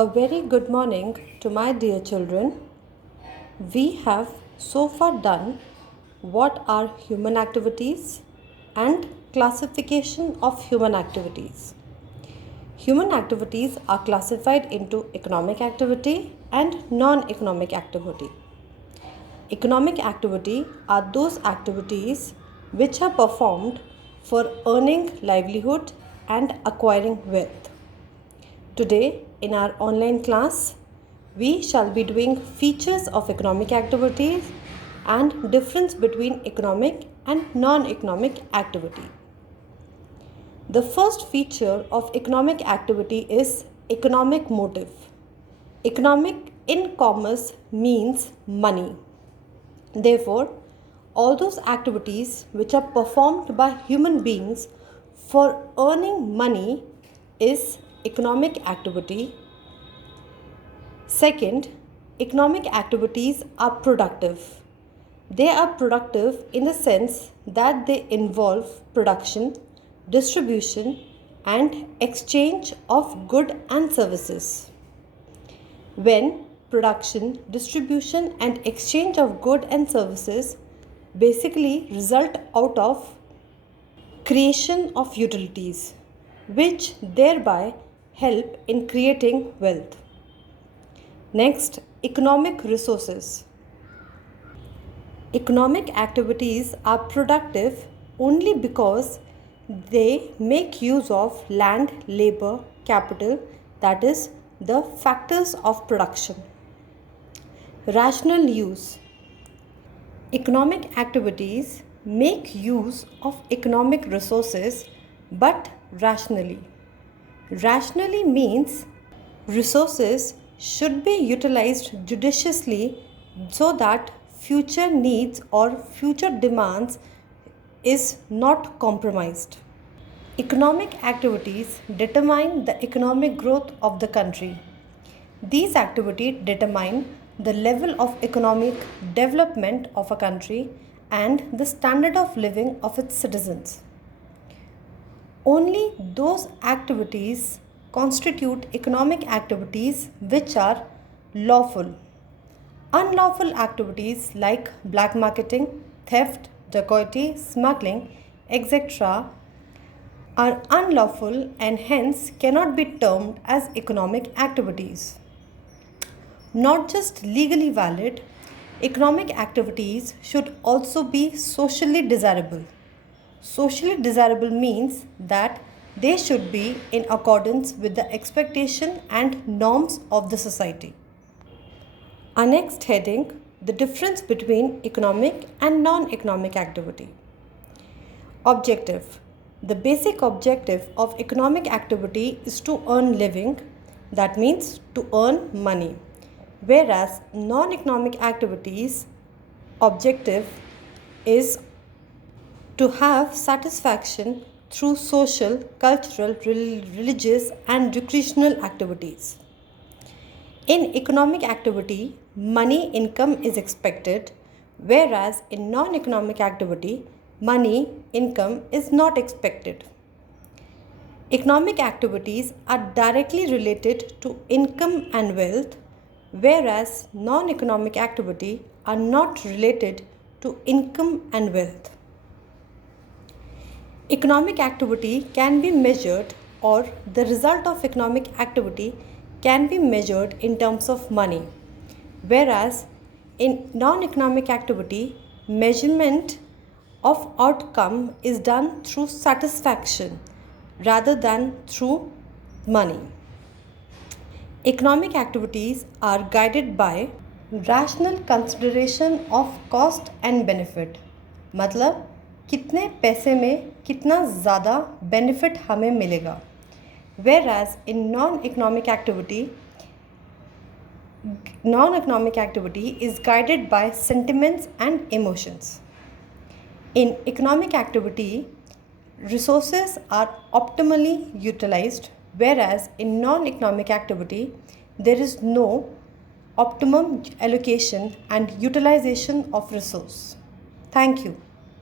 A very good morning to my dear children. We have so far done what are human activities and classification of human activities. Human activities are classified into economic activity and non-economic activity. Economic activity are those activities which are performed for earning livelihood and acquiring wealth. Today, in our online class, we shall be doing features of economic activities and difference between economic and non-economic activity. The first feature of economic activity is economic motive. Economic in commerce means money. Therefore, all those activities which are performed by human beings for earning money is economic activity. Second, economic activities are productive. They are productive in the sense that they involve production, distribution, and exchange of goods and services. When production, distribution, and exchange of goods and services basically result out of creation of utilities, which thereby help in creating wealth. Next, economic resources. Economic activities are productive only because they make use of land, labor, capital, that is, the factors of production. Rational use. Economic activities make use of economic resources but rationally. Rationally means resources should be utilized judiciously so that future needs or future demands is not compromised. Economic activities determine the economic growth of the country. These activities determine the level of economic development of a country and the standard of living of its citizens. Only those activities constitute economic activities which are lawful. Unlawful activities like black marketing, theft, dacoity, smuggling, etc. are unlawful and hence cannot be termed as economic activities. Not just legally valid, economic activities should also be socially desirable. Socially desirable means that they should be in accordance with the expectation and norms of the society. Our next heading, the difference between economic and non-economic activity. Objective. The basic objective of economic activity is to earn living, that means to earn money. Whereas non-economic activities objective is to have satisfaction through social, cultural, religious and recreational activities. In economic activity, money income is expected, whereas in non-economic activity, money income is not expected. Economic activities are directly related to income and wealth, whereas non-economic activity are not related to income and wealth. Economic activity can be measured, or the result of economic activity can be measured in terms of money, whereas in non-economic activity, measurement of outcome is done through satisfaction rather than through money. Economic activities are guided by rational consideration of cost and benefit. मतलब कितने पैसे में कितना ज़्यादा benefit हमें मिलेगा. Whereas in non-economic activity is guided by sentiments and emotions. In economic activity, resources are optimally utilized, whereas in non-economic activity, there is no optimum allocation and utilization of resource. Thank you.